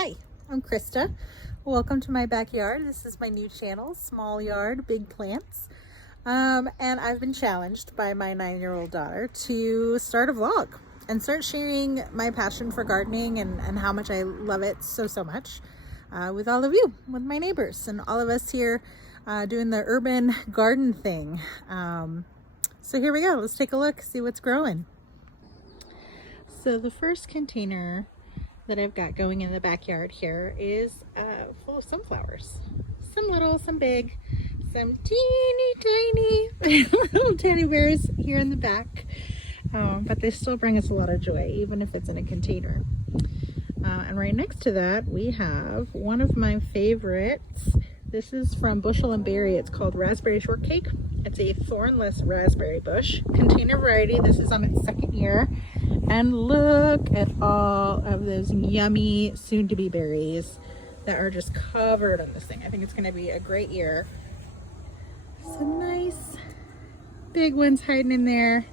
Hi, I'm Krista. Welcome to my backyard. This is my new channel, Small Yard, Big Plants. And I've been challenged by my 9-year-old daughter to start a vlog and start sharing my passion for gardening and how much I love it so much with all of you, with my neighbors and all of us here doing the urban garden thing. So here we go. Let's take a look, see what's growing. So the first container that I've got going in the backyard here is full of sunflowers. Some little, some big, some teeny tiny little teddy bears here in the back. But they still bring us a lot of joy, even if it's in a container. And right next to that, we have one of my favorites. This is from Bushel and Berry. It's called Raspberry Shortcake. It's a thornless raspberry bush. Container variety. This is on its second year. And look at all of those yummy soon-to-be berries that are just covered on this thing. I think it's going to be a great year. Some nice big ones hiding in there.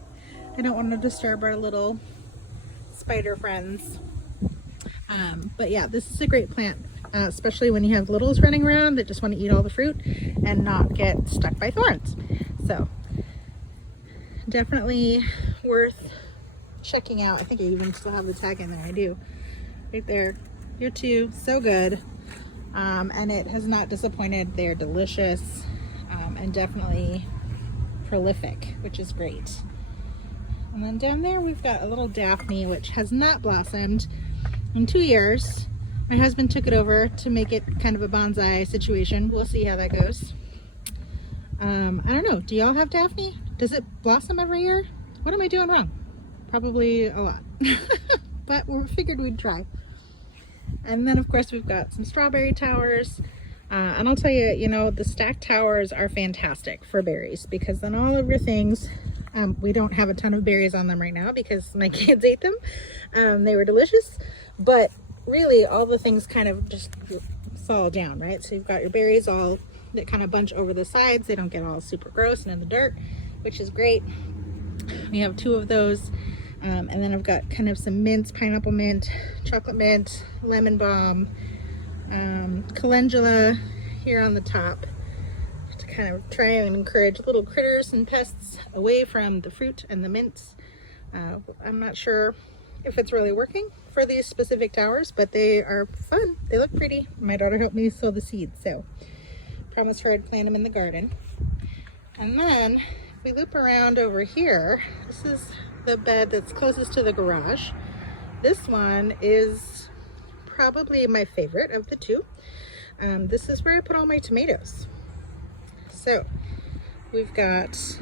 I don't want to disturb our little spider friends. But yeah, this is a great plant, especially when you have littles running around that just want to eat all the fruit and not get stuck by thorns. So definitely worth checking out. I think I even still have the tag in there. I do. Right there. Here too. So good. And it has not disappointed. They're delicious and definitely prolific, which is great. And then down there we've got a little Daphne, which has not blossomed in 2 years. My husband took it over to make it kind of a bonsai situation. We'll see how that goes. I don't know. Do y'all have Daphne? Does it blossom every year? What am I doing wrong? Probably a lot. But we figured we'd try. And then of course we've got some strawberry towers. And I'll tell you, you know, the stacked towers are fantastic for berries because then all of your things, we don't have a ton of berries on them right now because my kids ate them. They were delicious, but really all the things kind of just fall down, right? So you've got your berries all that kind of bunch over the sides. They don't get all super gross and in the dirt, which is great. We have 2 of those. And then I've got kind of some mints, pineapple mint, chocolate mint, lemon balm, calendula here on the top to kind of try and encourage little critters and pests away from the fruit and the mints. I'm not sure if it's really working for these specific towers, but they are fun. They look pretty. My daughter helped me sow the seeds, so promised her I'd plant them in the garden. And then if we loop around over here, this is the bed that's closest to the garage. This one is probably my favorite of the 2. This is where I put all my tomatoes. So we've got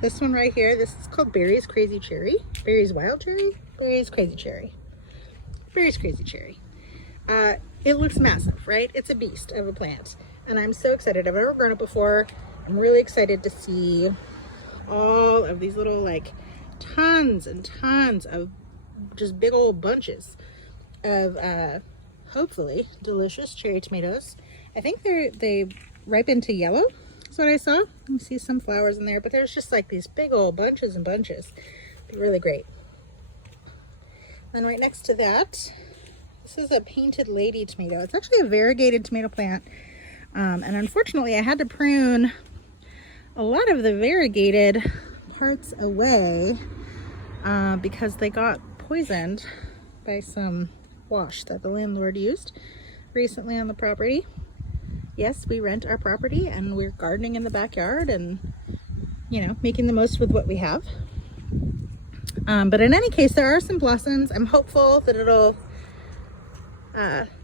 this one right here. This is called Berry's Crazy Cherry. Berry's Wild Cherry? Berry's Crazy Cherry. Berry's Crazy Cherry. It looks massive, right? It's a beast of a plant. And I'm so excited. I've never grown it before. I'm really excited to see all of these little like tons and tons of just big old bunches of hopefully delicious cherry tomatoes. I think they ripen to yellow. That's what I saw. You see some flowers in there, but there's just like these big old bunches and bunches. They're really great. Then right next to that, this is a painted lady tomato. It's actually a variegated tomato plant. And unfortunately I had to prune a lot of the variegated parts away because they got poisoned by some wash that the landlord used recently on the property. Yes, we rent our property and we're gardening in the backyard and, you know, making the most with what we have. But in any case, there are some blossoms. I'm hopeful that it'll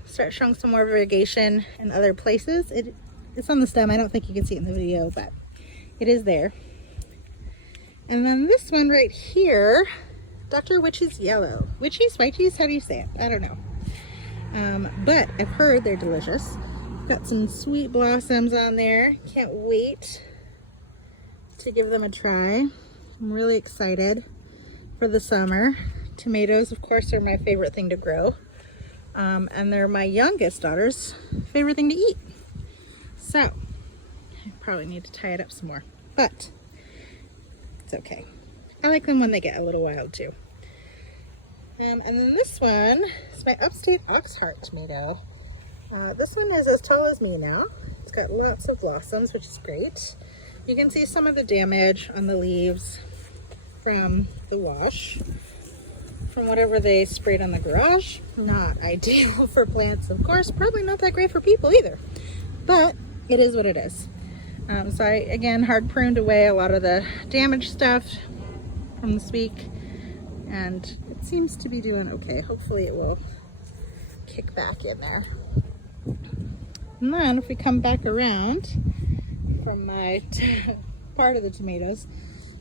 start showing some more variegation in other places. It's on the stem. I don't think you can see it in the video, but it is there. And then this one right here, Dr. Witch's Yellow. Witchies? Whiteys? How do you say it? I don't know. But I've heard they're delicious. Got some sweet blossoms on there. Can't wait to give them a try. I'm really excited for the summer. Tomatoes, of course, are my favorite thing to grow. And they're my youngest daughter's favorite thing to eat. So, I probably need to tie it up some more. But it's okay. I like them when they get a little wild too. And then this one is my upstate Oxheart tomato. This one is as tall as me now. It's got lots of blossoms, which is great. You can see some of the damage on the leaves from the wash, from whatever they sprayed on the garage. Not ideal for plants, of course. Probably not that great for people either, but it is what it is. So I, again, hard pruned away a lot of the damaged stuff from this week, and it seems to be doing okay. Hopefully it will kick back in there. And then if we come back around from my part of the tomatoes,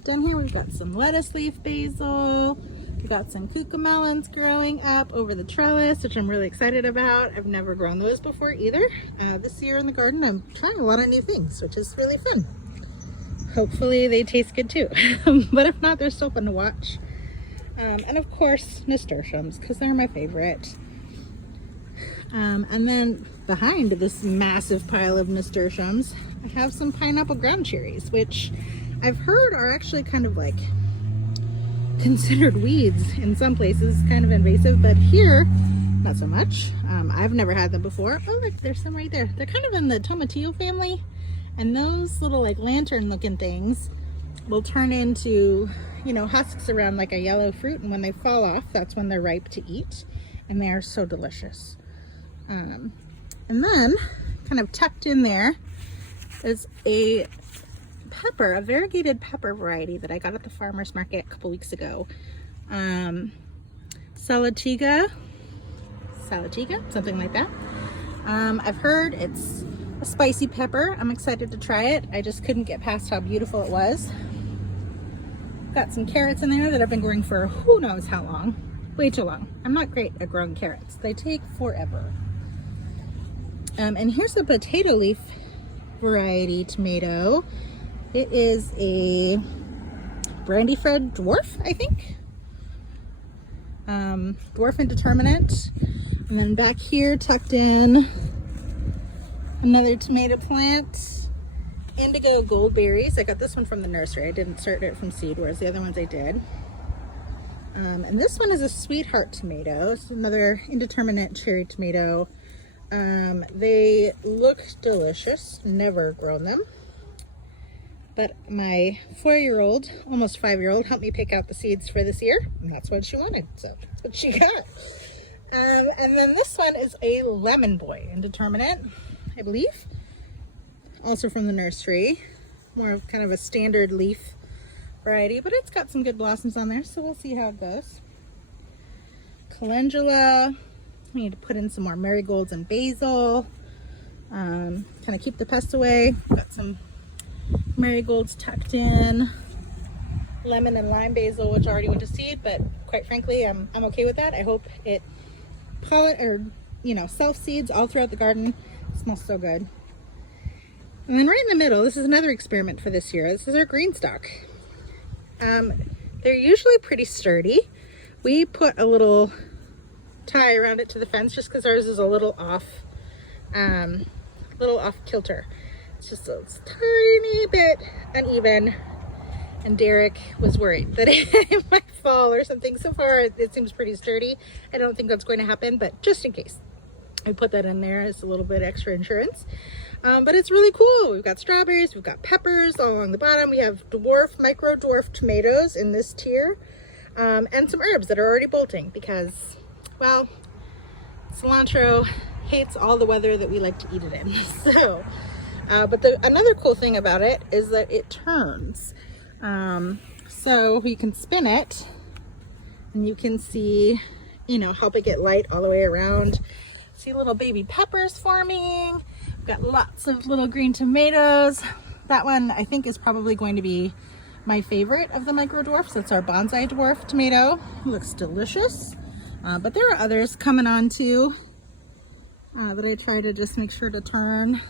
down here we've got some lettuce leaf basil. We've got some cucamelons growing up over the trellis, which I'm really excited about. I've never grown those before either. This year in the garden, I'm trying a lot of new things, which is really fun. Hopefully they taste good too. But if not, they're still fun to watch. And of course, nasturtiums, because they're my favorite. And then behind this massive pile of nasturtiums, I have some pineapple ground cherries, which I've heard are actually kind of like considered weeds in some places, kind of invasive, but here, not so much. I've never had them before. Oh, look, there's some right there. They're kind of in the tomatillo family, and those little like lantern looking things will turn into, you know, husks around like a yellow fruit, and when they fall off, that's when they're ripe to eat, and they are so delicious. And then kind of tucked in there is a pepper, a variegated pepper variety that I got at the farmer's market a couple weeks ago. Salatiga, something like that. I've heard it's a spicy pepper. I'm excited to try it. I just couldn't get past how beautiful it was. Got some carrots in there that I've been growing for who knows how long. Way too long. I'm not great at growing carrots. They take forever. And here's a potato leaf variety tomato. It is a Brandyfred dwarf, I think. Dwarf indeterminate. And then back here, tucked in, another tomato plant. Indigo goldberries. I got this one from the nursery. I didn't start it from seed, whereas the other ones I did. And this one is a sweetheart tomato. It's another indeterminate cherry tomato. They look delicious. Never grown them. But my 4-year-old, almost 5-year-old, helped me pick out the seeds for this year, and that's what she wanted, so that's what she got. And then this one is a lemon boy, indeterminate, I believe. Also from the nursery. More of kind of a standard leaf variety, but it's got some good blossoms on there, so we'll see how it goes. Calendula. We need to put in some more marigolds and basil. Kind of keep the pests away. Got some marigolds tucked in. Lemon and lime basil, which already went to seed, but quite frankly, I'm okay with that. I hope it self seeds all throughout the garden. It smells so good. And then right in the middle, this is another experiment for this year. This is our green stalk. They're usually pretty sturdy. We put a little tie around it to the fence just because ours is a little off kilter. It's just a tiny bit uneven, and Derek was worried that it might fall or something. So far it seems pretty sturdy. I don't think that's going to happen, but just in case, I put that in there as a little bit extra insurance. But it's really cool. We've got strawberries, we've got peppers all along the bottom. We have micro dwarf tomatoes in this tier, and some herbs that are already bolting because, well, cilantro hates all the weather that we like to eat it in. So, but another cool thing about it is that it turns. So you can spin it and you can see, help it get light all the way around. See little baby peppers forming. We've got lots of little green tomatoes. That one I think is probably going to be my favorite of the micro dwarfs. It's our bonsai dwarf tomato. It looks delicious. But there are others coming on too that I try to just make sure to turn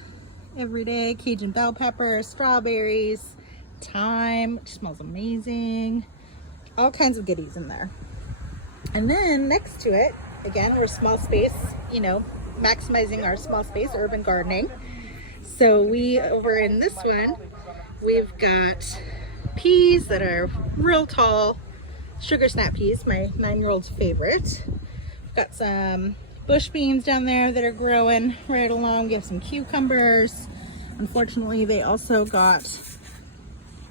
every day. Cajun bell pepper, strawberries, thyme, which smells amazing. All kinds of goodies in there. And then next to it, again, we're small space, maximizing our small space urban gardening. So over in this one, we've got peas that are real tall, sugar snap peas, my 9-year-old's favorite. We've got some bush beans down there that are growing right along. We have some cucumbers. Unfortunately, they also got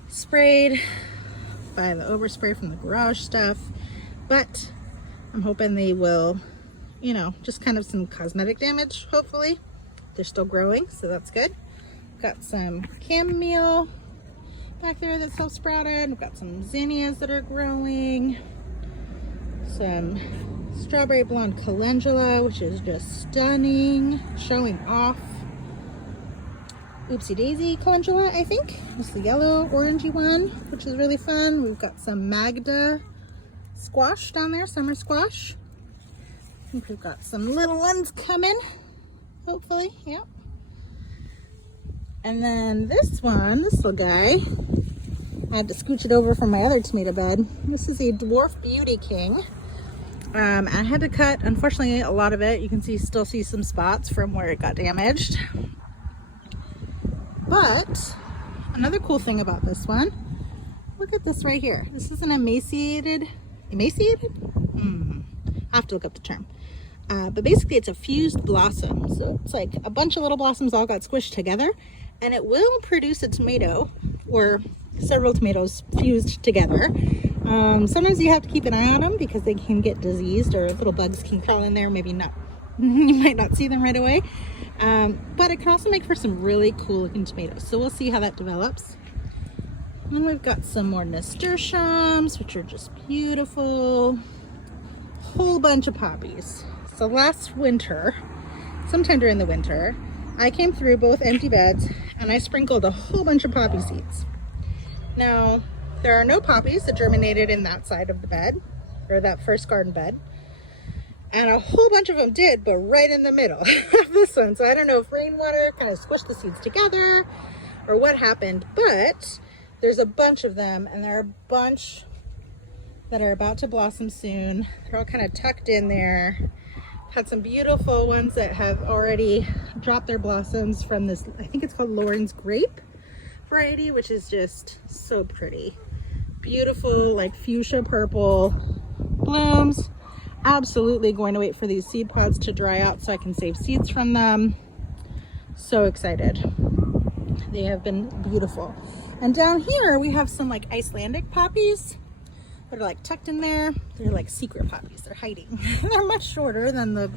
sprayed by the overspray from the garage stuff, but I'm hoping they will, you know, just kind of some cosmetic damage, hopefully. They're still growing, so that's good. We've got some chamomile back there that's self-sprouted. We've got some zinnias that are growing. Some strawberry blonde calendula, which is just stunning, showing off. Oopsie daisy calendula, I think. It's the yellow orangey one, which is really fun. We've got some Magda squash down there, summer squash. I think we've got some little ones coming, hopefully, yep. And then this one, this little guy, I had to scooch it over from my other tomato bed. This is a Dwarf Beauty King. I had to cut, unfortunately, a lot of it. You can still see some spots from where it got damaged. But another cool thing about this one, look at this right here. This is an emaciated? I have to look up the term. But basically it's a fused blossom. So it's like a bunch of little blossoms all got squished together, and it will produce a tomato or several tomatoes fused together. Sometimes you have to keep an eye on them because they can get diseased or little bugs can crawl in there, maybe not. You might not see them right away. But it can also make for some really cool looking tomatoes. So we'll see how that develops. And we've got some more nasturtiums, which are just beautiful. Whole bunch of poppies. So last winter, sometime during the winter, I came through both empty beds and I sprinkled a whole bunch of poppy seeds. Now, there are no poppies that germinated in that side of the bed, or that first garden bed. And a whole bunch of them did, but right in the middle of this one. So I don't know if rainwater kind of squished the seeds together or what happened, but there's a bunch of them, and there are a bunch that are about to blossom soon. They're all kind of tucked in there. Had some beautiful ones that have already dropped their blossoms from this, I think it's called Lauren's Grape variety, which is just so pretty. Beautiful, like fuchsia purple blooms. Absolutely going to wait for these seed pods to dry out so I can save seeds from them. So excited. They have been beautiful. And down here we have some like Icelandic poppies that are like tucked in there. They're like secret poppies. They're hiding. They're much shorter than the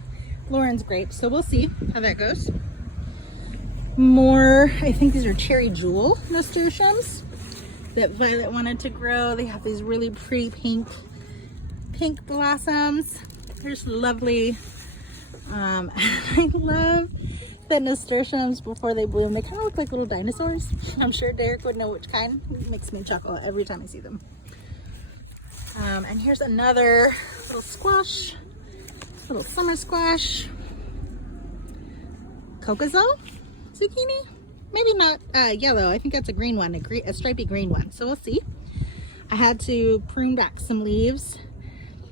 Lauren's Grape. So we'll see how that goes. More, I think these are Cherry Jewel nasturtiums that Violet wanted to grow. They have these really pretty pink blossoms. They're just lovely. I love the nasturtiums before they bloom. They kind of look like little dinosaurs. I'm sure Derek would know which kind. It makes me chuckle every time I see them. And here's another little squash, little summer squash. Kokozo zucchini? Maybe not yellow. I think that's a green one, a stripy green one. So we'll see. I had to prune back some leaves.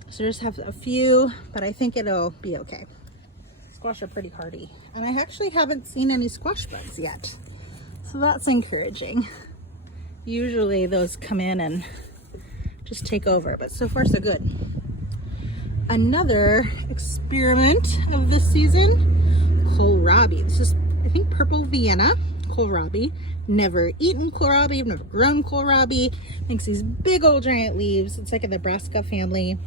So just have a few, but I think it'll be okay. Squash are pretty hardy. And I actually haven't seen any squash bugs yet. So that's encouraging. Usually those come in and just take over, but so far so good. Another experiment of this season, kohlrabi. This is, I think, purple Vienna kohlrabi. Never eaten kohlrabi, I've never grown kohlrabi. Makes these big old giant leaves. It's like a Nebraska family.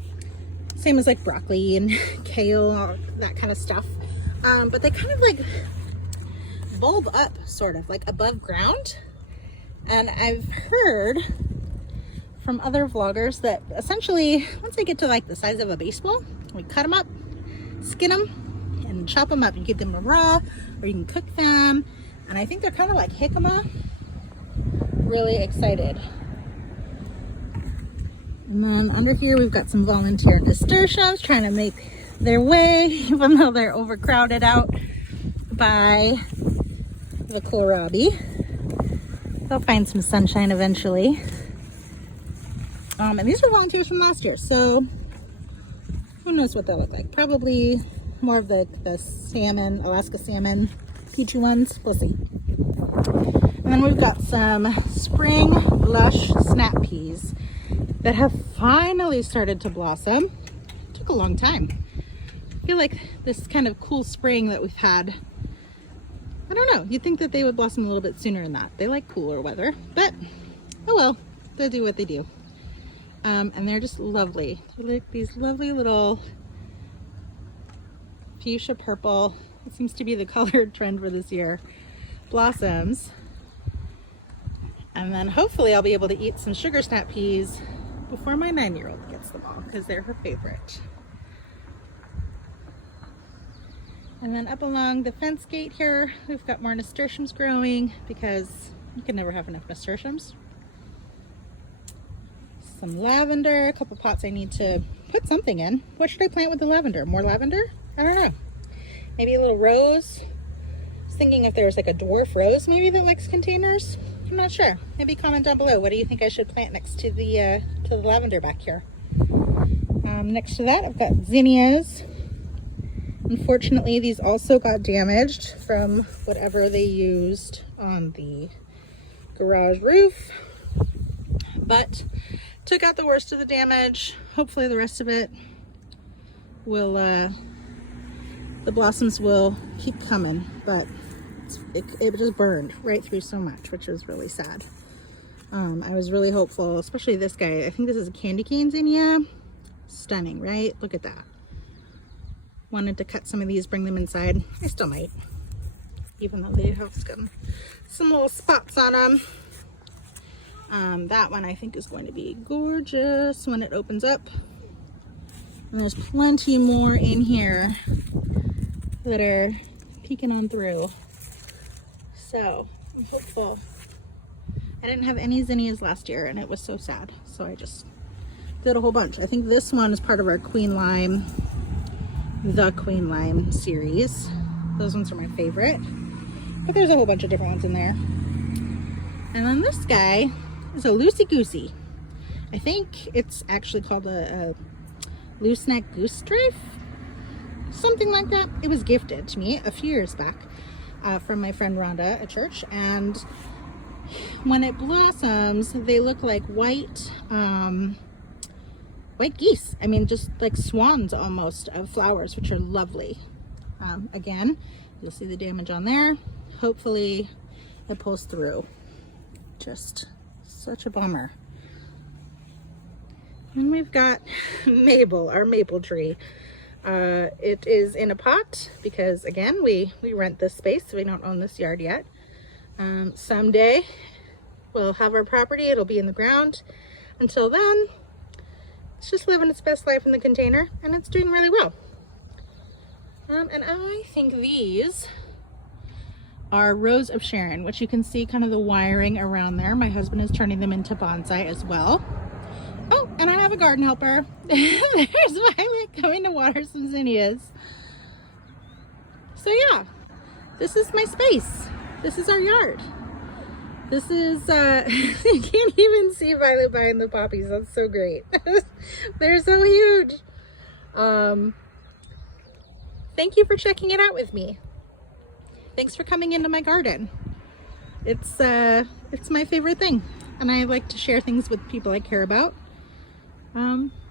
Same as like broccoli and kale, that kind of stuff. But they kind of like bulb up, sort of like above ground. And I've heard from other vloggers that essentially once they get to like the size of a baseball, we cut them up, skin them, and chop them up. You get them raw, or you can cook them. And I think they're kind of like jicama. Really excited. And then under here we've got some volunteer nasturtiums trying to make their way, even though they're overcrowded out by the kohlrabi. They'll find some sunshine eventually. And these are volunteers from last year, so who knows what they'll look like. Probably more of the salmon, Alaska salmon, peachy ones. We'll see. And then we've got some spring lush snap peas that have finally started to blossom. It took a long time. I feel like this kind of cool spring that we've had, I don't know, you'd think that they would blossom a little bit sooner than that. They like cooler weather, but oh well, they'll do what they do. And they're just lovely. They're like these lovely little fuchsia purple, it seems to be the color trend for this year, blossoms. And then hopefully I'll be able to eat some sugar snap peas before my 9-year-old gets them all, because they're her favorite. And then up along the fence gate here, we've got more nasturtiums growing, because you can never have enough nasturtiums. Some lavender, a couple pots I need to put something in. What should I plant with the lavender? More lavender? I don't know. Maybe a little rose. I was thinking if there's like a dwarf rose maybe that likes containers. I'm not sure. Maybe comment down below. What do you think I should plant next to the lavender back here? Next to that, I've got zinnias. Unfortunately, these also got damaged from whatever they used on the garage roof, but took out the worst of the damage. Hopefully the rest of it will, the blossoms will keep coming, but it just burned right through so much, which was really sad. I was really hopeful, especially this guy. I think this is a candy cane zinnia. Stunning, right? Look at that. Wanted to cut some of these, bring them inside. I still might, even though they have some little spots on them. That one I think is going to be gorgeous when it opens up. And there's plenty more in here that are peeking on through. So I'm hopeful. I didn't have any zinnias last year and it was so sad. So I just did a whole bunch. I think this one is part of our Queen Lime, the Queen Lime series. Those ones are my favorite. But there's a whole bunch of different ones in there. And then this guy is a loosey goosey. I think it's actually called a loose neck goosestrife, something like that. It was gifted to me a few years back from my friend Rhonda at church, and when it blossoms they look like white geese. I mean, just like swans almost of flowers, which are lovely. Again, you'll see the damage on there. Hopefully it pulls through. Just such a bummer. And we've got Mabel, our maple tree. It is in a pot because, again, we rent this space, so we don't own this yard yet. Someday we'll have our property, it'll be in the ground. Until then, it's just living its best life in the container, and it's doing really well. And I think these are Rose of Sharon, which you can see kind of the wiring around there. My husband is turning them into bonsai as well. Oh, and I have a garden helper. There's Violet coming to water some zinnias. So yeah, this is my space. This is our yard. This is, you can't even see Violet behind the poppies. That's so great. They're so huge. Thank you for checking it out with me. Thanks for coming into my garden. It's my favorite thing, and I like to share things with people I care about.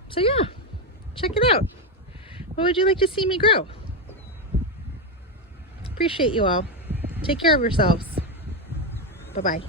So yeah, check it out. What would you like to see me grow? Appreciate you all. Take care of yourselves. Bye-bye.